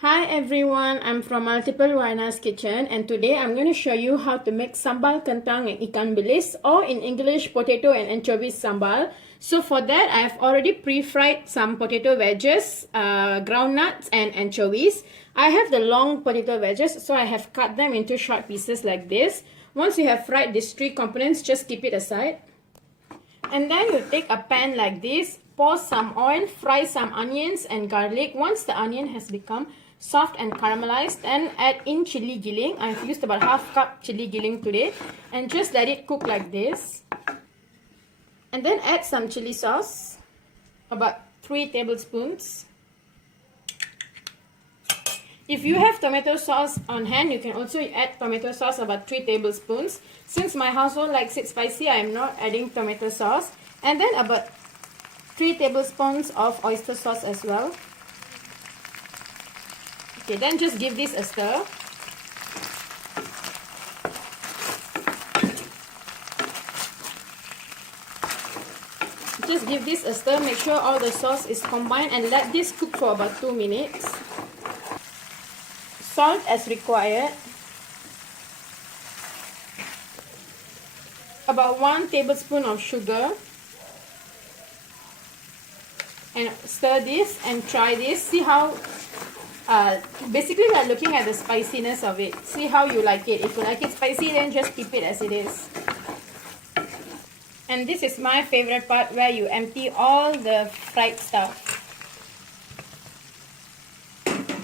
Hi everyone, I'm from Multiplewarnas kitchen and today I'm going to show you how to make Sambalkentang and ikanbilis, or in English potato and anchovies sambal. So for that I've already pre-fried some potato wedges, groundnuts and anchovies. I have the long potato wedges, so I have cut them into short pieces like this. Once you have fried these three components, just keep it aside. And then you take a pan like this, pour some oil, fry some onions and garlic. Once the onion has become soft and caramelized, then add in chili giling. I've used about half cup chili giling today, and just let it cook like this. And then add some chili sauce, about 3 tablespoons. If you have tomato sauce on hand, you can also add tomato sauce, about 3 tablespoons. Since my household likes it spicy, I am not adding tomato sauce. And then about 3 tablespoons of oyster sauce as well. Okay, then just give this a stir. Just give this a stir, make sure all the sauce is combined, and let this cook for about 2 minutes. Salt as required. About 1 tablespoon of sugar. And stir this and try this. See how, basically we are looking at the spiciness of it. See how you like it. If you like it spicy, then just keep it as it is. And this is my favorite part, where you empty all the fried stuff.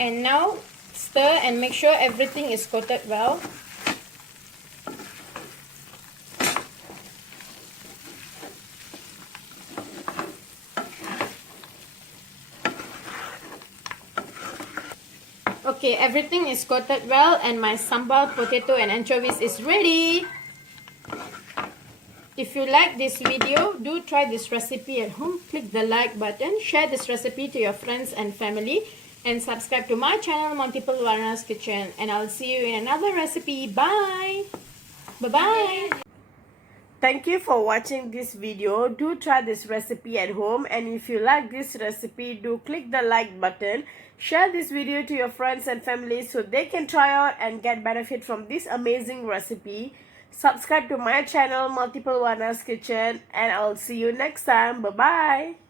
And now stir and make sure everything is coated well. Okay, everything is coated well and my sambal, potato and anchovies is ready. If you like this video, do try this recipe at home. Click the like button, share this recipe to your friends and family, and subscribe to my channel Multiplewarnas Kitchen. And I'll see you in another recipe. Bye! Bye-bye! Thank you for watching this video. Do try this recipe at home, and if you like this recipe, do click the like button. Share this video to your friends and family so they can try out and get benefit from this amazing recipe. Subscribe to my channel Multiplewarnas Kitchen, and I'll see you next time. Bye bye.